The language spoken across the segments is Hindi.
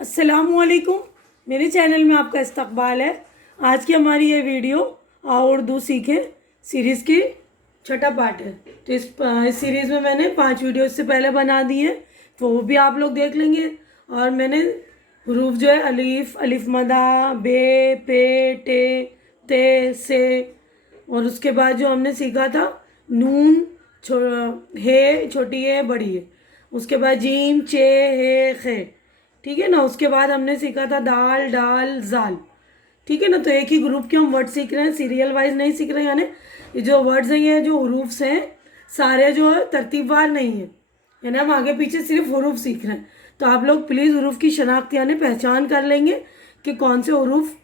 अस्सलामुअलैकुम। मेरे चैनल में आपका इस्तकबाल है। आज की हमारी ये वीडियो आओ उर्दू सीखें सीरीज़ की छठा पार्ट है। तो इस सीरीज़ में मैंने 5 वीडियो इससे पहले बना दी हैं, तो वो भी आप लोग देख लेंगे। और मैंने हरूफ जो है अलीफ, अलिफ मदा, बे, पे, टे, ते, से, और उसके बाद जो हमने सीखा था नून, हे, छोटी है बड़ी है, उसके बाद जीम, चे, हे, खे, ठीक है ना। उसके बाद हमने सीखा था दाल, डाल, जाल, ठीक है ना। तो एक ही ग्रुप के हम वर्ड सीख रहे हैं, सीरियल वाइज नहीं सीख रहे हैं। यानी ये जो वर्ड्स हैं, ये जो हरूफ हैं सारे जो है तरतीबवार नहीं है, यानी हम आगे पीछे सिर्फ हरूफ सीख रहे हैं। तो आप लोग प्लीज़ हरूफ की शनाख्त यानी पहचान कर लेंगे कि कौन से हरूफ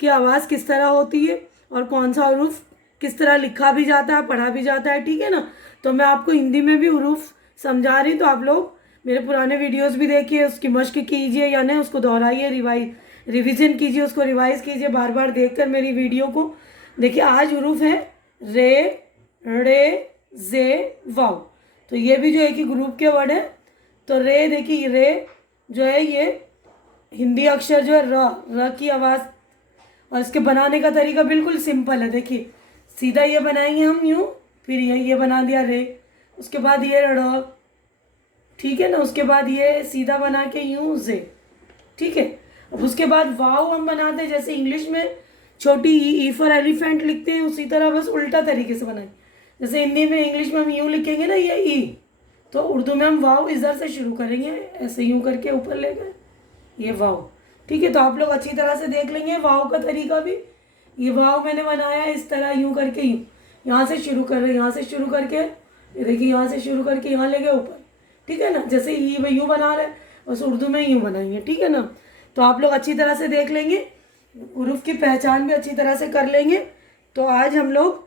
की आवाज़ किस तरह होती है और कौन सा हरूफ किस तरह लिखा भी जाता है, पढ़ा भी जाता है, ठीक है ना। तो मैं आपको हिंदी में भी हरूफ समझा रही, तो आप लोग मेरे पुराने वीडियोस भी देखिए, उसकी मश्क कीजिए, यानी उसको दोहराइए, रिवीजन कीजिए, उसको रिवाइज कीजिए बार बार देखकर मेरी वीडियो को। देखिए आज हरूफ है रे, रे, जे, वाव। तो ये भी जो एक ही ग्रुप के वर्ड है। तो रे, देखिए रे जो है ये हिंदी अक्षर जो है र की आवाज़, और इसके बनाने का तरीका बिल्कुल सिंपल है। देखिए सीधा ये बनाएंगे हम यूँ, फिर ये बना दिया रे, उसके बाद ये र, ठीक है ना। उसके बाद ये सीधा बना के यूँ जे, ठीक है। अब उसके बाद वाव हम बनाते हैं, जैसे इंग्लिश में छोटी ई फॉर एलिफेंट लिखते हैं, उसी तरह बस उल्टा तरीके से बनाएं। जैसे हिंदी में इंग्लिश में हम यूँ लिखेंगे ना, ये ई, तो उर्दू में हम वाव इधर से शुरू करेंगे, ऐसे यूँ करके ऊपर ले गए, ये वाव, ठीक है। तो आप लोग अच्छी तरह से देख लेंगे वाव का तरीका भी। ये वाव मैंने बनाया है इस तरह, यूँ करके यूँ, यहाँ से शुरू कर रहे हैं, यहाँ से शुरू करके ये देखिए, यहाँ से शुरू करके यहाँ ले गए ऊपर, ठीक है ना। जैसे ये यूँ बना रहे हैं, बस उर्दू में यूँ बनाएंगे, ठीक है ना। तो आप लोग अच्छी तरह से देख लेंगे, हरूफ की पहचान भी अच्छी तरह से कर लेंगे। तो आज हम लोग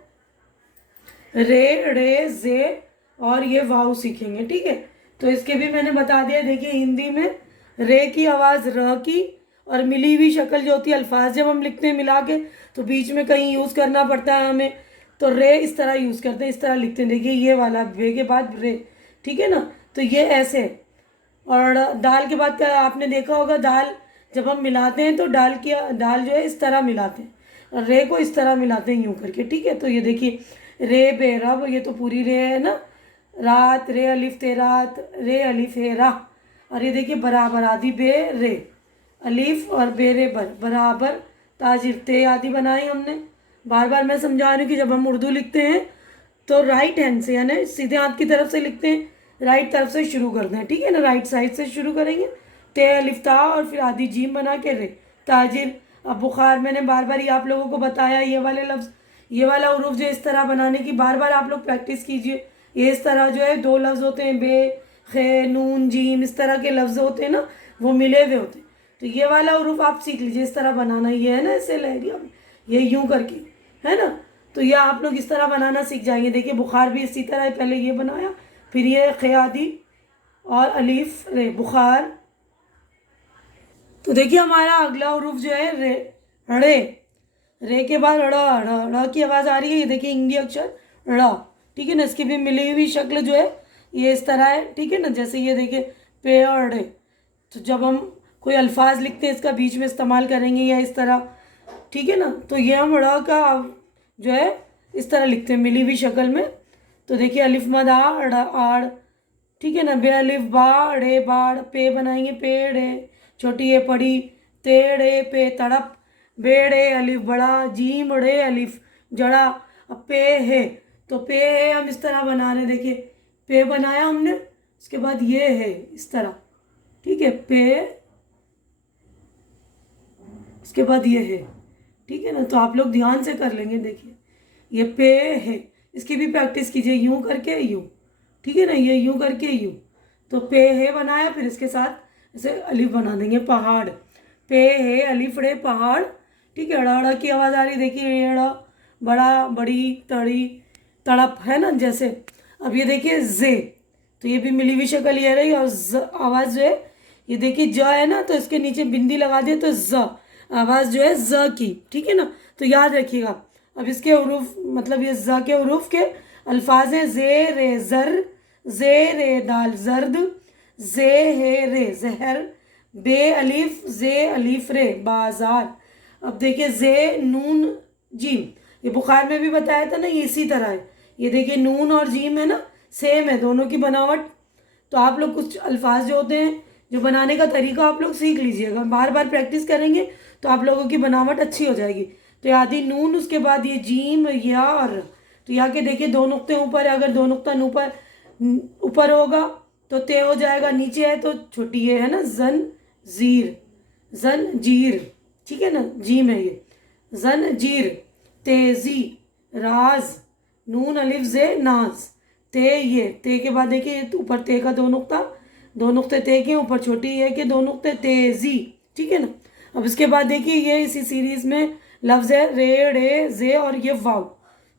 रे, रे, जे और ये वाव सीखेंगे, ठीक है। तो इसके भी मैंने बता दिया। देखिए हिंदी में रे की आवाज़ र की, और मिली हुई शक्ल जो होती है, अल्फाज जब हम लिखते हैं मिला के, तो बीच में कहीं यूज़ करना पड़ता है हमें, तो रे इस तरह यूज़ करते हैं, इस तरह लिखते हैं। देखिए ये वाला वे के बाद रे, ठीक है ना। तो ये ऐसे। और दाल के बाद क्या आपने देखा होगा, दाल जब हम मिलाते हैं तो दाल जो है इस तरह मिलाते हैं, और रे को इस तरह मिलाते हैं यूँ करके, ठीक है। तो ये देखिए रे बे रब, ये तो पूरी रे है ना, रात, रे अलिफ ते रात, रे अलिफ है रा, और ये देखिए बराबर आदि बे रे, अलिफ और बे रे बराबर, ताजिर ते आदि बनाई हमने। बार बार मैं समझा रही हूँ कि जब हम उर्दू लिखते हैं तो राइट हैंड से यानी सीधे हाथ की तरफ से लिखते हैं, राइट तरफ से शुरू करते हैं, ठीक है ना, राइट साइड से शुरू करेंगे। ते अलिफ ता और फिर आदि जीम बना के रे, ताजिर। अब बुखार मैंने बार बार ये आप लोगों को बताया, ये वाले लफ्ज़, ये वाला हरूफ जो इस तरह बनाने की बार बार आप लोग प्रैक्टिस कीजिए। ये इस तरह जो है 2 लफ्ज़ होते हैं, बे, खे, नून, जीम, इस तरह के लफ्ज़ होते हैं ना, वो मिले हुए होते हैं। तो ये वाला हरूफ आप सीख लीजिए इस तरह बनाना, ये है ना ऐसे लहरिया में, ये यूँ करके है ना। तो ये आप लोग इस तरह बनाना सीख जाएंगे। देखिए बुखार भी इसी तरह है, पहले ये बनाया, फिर ये ख़यादी और अलीफ रे, बुखार। तो देखिए हमारा अगला हरूफ जो है रे, रे, रे के बाद ड़ की आवाज़ आ रही है, ये देखिए हिंदी अक्षर ड़, ठीक है ना। इसकी भी मिली हुई शक्ल जो है ये इस तरह है, ठीक है ना। जैसे ये देखिए पे और रे, तो जब हम कोई अल्फाज लिखते हैं इसका बीच में इस्तेमाल करेंगे या इस तरह, ठीक है ना। तो ये हम ड़ का जो है इस तरह लिखते हैं मिली हुई शक्ल में। तो देखिए अलिफ मद आड़, ठीक है ना, बे अलिफ बा ड़े बाड़, पे बनाएंगे पेड़ है, छोटी है पड़ी, तेड़े पे तड़प, बेड़े अलिफ बड़ा, जीम ड़े अलिफ जड़ा। अब पे है, तो पे है हम इस तरह बना रहे हैं, देखिए पे बनाया हमने, उसके बाद ये है इस तरह, ठीक है, पे, उसके बाद ये है, ठीक है ना। तो आप लोग ध्यान से कर लेंगे। देखिए ये पे है, इसकी भी प्रैक्टिस कीजिए, यूँ करके यूँ, ठीक है ना, ये यूँ करके यूँ। तो पे है बनाया, फिर इसके साथ ऐसे अलिफ बना देंगे, पहाड़, पे है अलिफ रे पहाड़, ठीक है। ड़ की आवाज़ आ रही, देखिए ड़, बड़ा, बड़ी, तड़ी, तड़प, है ना जैसे। अब ये देखिए जे, तो ये भी मिली हुई शक्ल ये रही, और आवाज़ जो है ये देखिए ज है ना, तो इसके नीचे बिंदी लगा दिए तो ज, आवाज़ जो है ज की, ठीक है ना। तो याद रखिएगा। अब इसके हरूफ मतलब ये ज के हरूफ के अल्फाज हैं जे रे ज़र, जे रे दाल जर्द, जे है रे जहर, बे अलिफ जे अलिफ रे बाजार। अब देखिए जे नून जीम, ये बुखार में भी बताया था ना, ये इसी तरह है। ये देखिए नून और जीम है ना, सेम है दोनों की बनावट। तो आप लोग कुछ अल्फाज जो होते हैं, जो बनाने का तरीका आप लोग सीख लीजिएगा, बार बार प्रैक्टिस करेंगे तो आप लोगों की बनावट अच्छी हो जाएगी। तो आदि नून, उसके बाद ये जीम या और, तो यहाँ के देखिए दो नुक्ते ऊपर है, अगर दो नुक्ता ऊपर ऊपर होगा तो ते हो जाएगा, नीचे है तो छोटी है ना, जन जीर, जन जीर, ठीक है ना, जीम है ये, जन जीर, तेजी, राज, नून अलिफ जे नाज, ते, ये ते के बाद देखिए ऊपर ते का दो नुक्ते ते के ऊपर छोटी है कि दो नुक्ते तेजी, ठीक है ना। अब इसके बाद देखिए ये इसी सीरीज में लफ्ज़ है रे रे जे और ये वाव,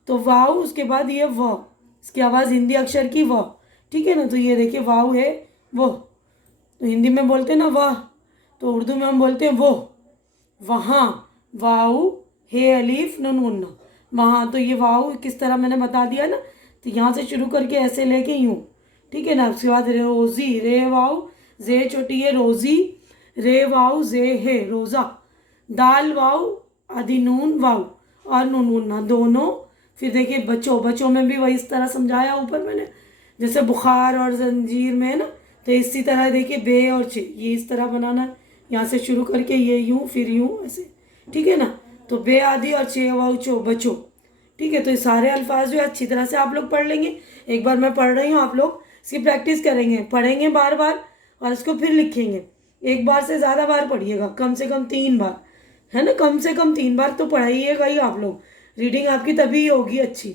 तो वाव उसके बाद ये व, इसकी आवाज़ हिंदी अक्षर की व, ठीक है ना। तो ये देखिए वाव है वो, तो हिंदी में बोलते हैं ना वाह, तो उर्दू में हम बोलते हैं वो, वहाँ, वाव हे अलीफ नून मुन्ना, वहाँ। तो ये वाव किस तरह मैंने बता दिया ना, तो यहाँ से शुरू करके ऐसे लेके यूँ, ठीक है ना। उसके बाद रोज़ी, रे वाव जे छोटी है रोज़ी, रे वाव जे है रोज़ा, दाल वाव आदि नून वाव और नून मुन्ना दोनों। फिर देखिए बच्चों में भी वही इस तरह समझाया ऊपर मैंने, जैसे बुखार और जंजीर में है ना, तो इसी तरह देखिए बे और चे, ये इस तरह बनाना है, यहाँ से शुरू करके ये यूँ फिर यूँ ऐसे, ठीक है ना। तो बे आदि और चे वाव चो बच्चों, ठीक है। तो ये सारे अल्फाज जो है अच्छी तरह से आप लोग पढ़ लेंगे। एक बार मैं पढ़ रही हूँ, आप लोग इसकी प्रैक्टिस करेंगे, पढ़ेंगे बार बार और इसको फिर लिखेंगे। एक बार से ज़्यादा बार पढ़िएगा, कम से कम 3 बार, है ना, कम से कम 3 बार तो पढ़ाइएगा ही आप लोग, रीडिंग आपकी तभी होगी अच्छी।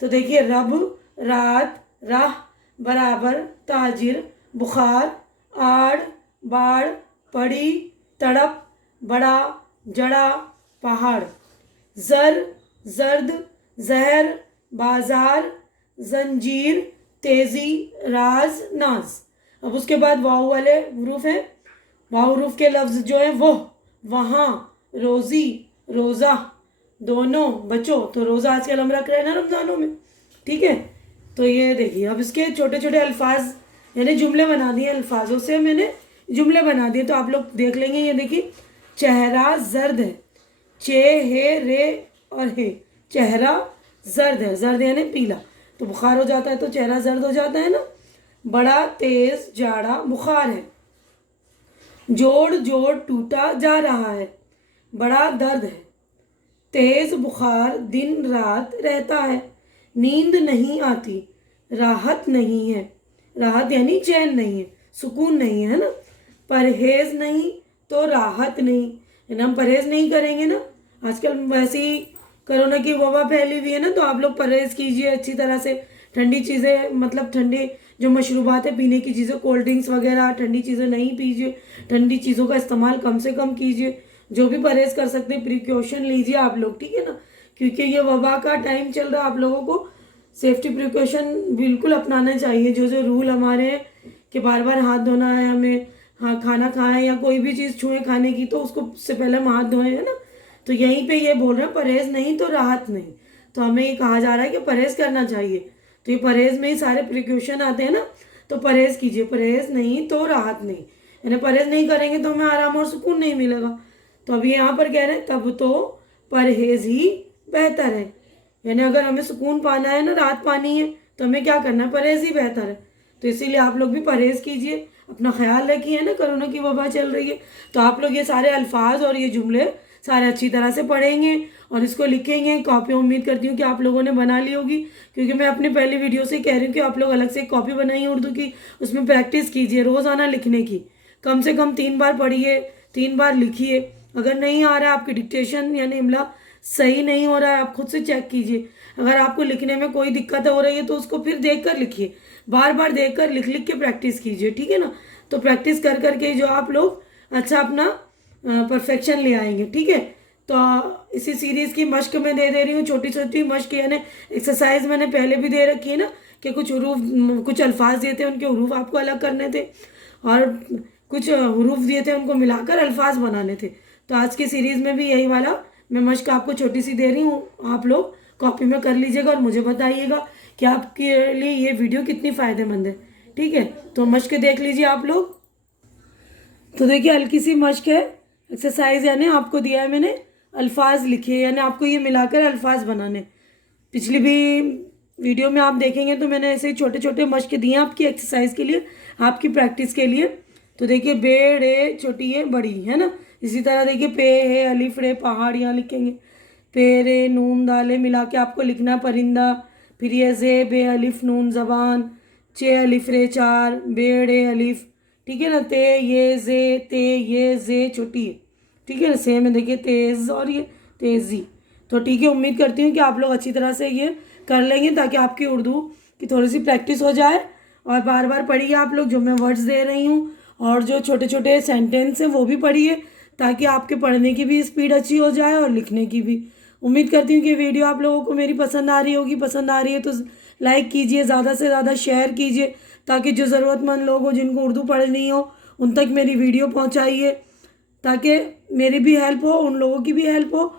तो देखिए रब, रात, राह, बराबर, ताजिर, बुखार, आड़, बाड़, पड़ी, तड़प, बड़ा, जड़ा, पहाड़, जर, जर्द, जहर, बाजार, जंजीर, तेजी, राज, नाज। अब उसके बाद वाव वाले हरूफ हैं, वाव हरूफ के लफ्ज़ जो हैं वो, वहाँ, रोज़ी, रोज़ा, दोनों, बच्चों। तो रोज़ा आजकल हम रख रहे हैं ना रमज़ानों में, ठीक है। तो ये देखिए अब इसके छोटे छोटे अल्फाज, यानी जुमले बना दिए, अल्फाजों से मैंने जुमले बना दिए, तो आप लोग देख लेंगे। ये देखिए चेहरा जर्द है, चे हे रे और हे, चेहरा जर्द है, जर्द यानी पीला, तो बुखार हो जाता है तो चेहरा जर्द हो जाता है ना। बड़ा तेज जाड़ा बुखार है, जोड़ जोड़ टूटा जा रहा है, बड़ा दर्द है, तेज बुखार दिन रात रहता है, नींद नहीं आती, राहत नहीं है, राहत यानी चैन नहीं है, सुकून नहीं है ना, परहेज नहीं तो राहत नहीं, है ना। हम परहेज नहीं करेंगे ना, आजकल वैसे ही कोरोना की वबा फैली हुई है ना, तो आप लोग परहेज कीजिए अच्छी तरह से। ठंडी चीज़ें, मतलब ठंडी जो मशरूबात है, पीने की चीज़ें, कोल्ड ड्रिंक्स वगैरह, ठंडी चीज़ें नहीं पीजिए, ठंडी चीज़ों का इस्तेमाल कम से कम कीजिए। जो भी परहेज कर सकते हैं प्रिकॉशन लीजिए आप लोग, ठीक है ना, क्योंकि ये वबा का टाइम चल रहा है। आप लोगों को सेफ्टी प्रिकॉशन बिल्कुल अपनाना चाहिए। जो जो रूल हमारे हैं कि बार बार हाथ धोना है हमें, हाँ खाना खाएं या कोई भी चीज़ छुएं खाने की, तो उसको उससे पहले हम हाथ धोएं, है ना। तो यहीं पे ये बोल रहे हैं परहेज नहीं तो राहत नहीं, तो हमें ये कहा जा रहा है कि परहेज करना चाहिए। तो ये परहेज में ही सारे प्रिकॉशन आते हैं ना, तो परहेज कीजिए, परहेज नहीं तो राहत नहीं, यानी परहेज नहीं करेंगे तो हमें आराम और सुकून नहीं मिलेगा। तो अभी यहाँ पर कह रहे हैं तब तो परहेज ही बेहतर है, यानी अगर हमें सुकून पाना है ना, राहत पानी है, तो हमें क्या करना है, परहेज ही बेहतर है। तो इसीलिए आप लोग भी परहेज कीजिए, अपना ख्याल रखिए ना, कोरोना की वबा चल रही है। तो आप लोग ये सारे अल्फाज और ये जुमले सारे अच्छी तरह से पढ़ेंगे और इसको लिखेंगे। कॉपी उम्मीद करती हूँ कि आप लोगों ने बना ली होगी, क्योंकि मैं अपनी पहली वीडियो से कह रही हूँ कि आप लोग अलग से एक कॉपी बनाइए उर्दू की, उसमें प्रैक्टिस कीजिए रोज़ाना लिखने की, कम से कम 3 बार पढ़िए, 3 बार लिखिए। अगर नहीं आ रहा है आपकी डिक्टेशन यानी इमला सही नहीं हो रहा है, आप खुद से चेक कीजिए। अगर आपको लिखने में कोई दिक्कत हो रही है तो उसको फिर देख कर लिखिए, बार बार देख कर लिख लिख के प्रैक्टिस कीजिए, ठीक है ना। तो प्रैक्टिस कर करके जो आप लोग अच्छा अपना परफेक्शन ले आएंगे, ठीक है। तो इसी सीरीज़ की मश्क मैं दे रही हूँ, छोटी छोटी मश्क, यानी एक्सरसाइज मैंने पहले भी दे रखी है ना, कि कुछ हरूफ, कुछ अल्फाज दिए थे, उनके हरूफ आपको अलग करने थे और कुछ हरूफ दिए थे, उनको मिलाकर अल्फाज बनाने थे। तो आज की सीरीज़ में भी यही वाला मैं मश्क आपको छोटी सी दे रही हूँ, आप लोग कॉपी में कर लीजिएगा और मुझे बताइएगा कि आपके लिए ये वीडियो कितनी फ़ायदेमंद है, ठीक है। तो मश्क देख लीजिए आप लोग। तो देखिए हल्की सी मश्क है, एक्सरसाइज, यानी आपको दिया है मैंने अल्फाज लिखे, यानी आपको ये मिलाकर अल्फाज बनाने। पिछली भी वीडियो में आप देखेंगे तो मैंने ऐसे ही छोटे छोटे मश्क दिए हैं आपकी एक्सरसाइज के लिए, आपकी प्रैक्टिस के लिए। तो देखिए बे रे छोटी है बड़ी है ना, इसी तरह देखिए पे है अलिफ रे पहाड़ यहाँ लिखेंगे, पे रे नून दाले मिला के आपको लिखना परिंदा, फिर ये जे बे अलिफ नून जबान, चे अलिफ रे चार, बे रे अलिफ, ठीक है ना, ते ये जे छोटी है, ठीक है ना, सेम है देखिए तेज और ये तेजी। तो ठीक है, उम्मीद करती हूँ कि आप लोग अच्छी तरह से ये कर लेंगे ताकि आपकी उर्दू की थोड़ी सी प्रैक्टिस हो जाए। और बार बार पढ़िए आप लोग, जो मैं वर्ड्स दे रही हूँ और जो छोटे छोटे सेंटेंस हैं वो भी पढ़िए, ताकि आपके पढ़ने की भी स्पीड अच्छी हो जाए और लिखने की भी। उम्मीद करती हूँ कि वीडियो आप लोगों को मेरी पसंद आ रही होगी। पसंद आ रही है तो लाइक कीजिए, ज़्यादा से ज़्यादा शेयर कीजिए, ताकि जो ज़रूरतमंद लोग हो जिनको उर्दू पढ़नी हो उन तक मेरी वीडियो पहुँचाइए, ताकि मेरी भी हेल्प हो, उन लोगों की भी हेल्प हो।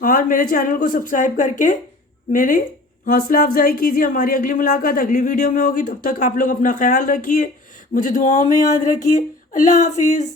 और मेरे चैनल को सब्सक्राइब करके मेरी हौसला अफजाई कीजिए। हमारी अगली मुलाकात अगली वीडियो में होगी, तब तक आप लोग अपना ख्याल रखिए, मुझे दुआओं में याद रखिए। अल्लाह हाफिज़।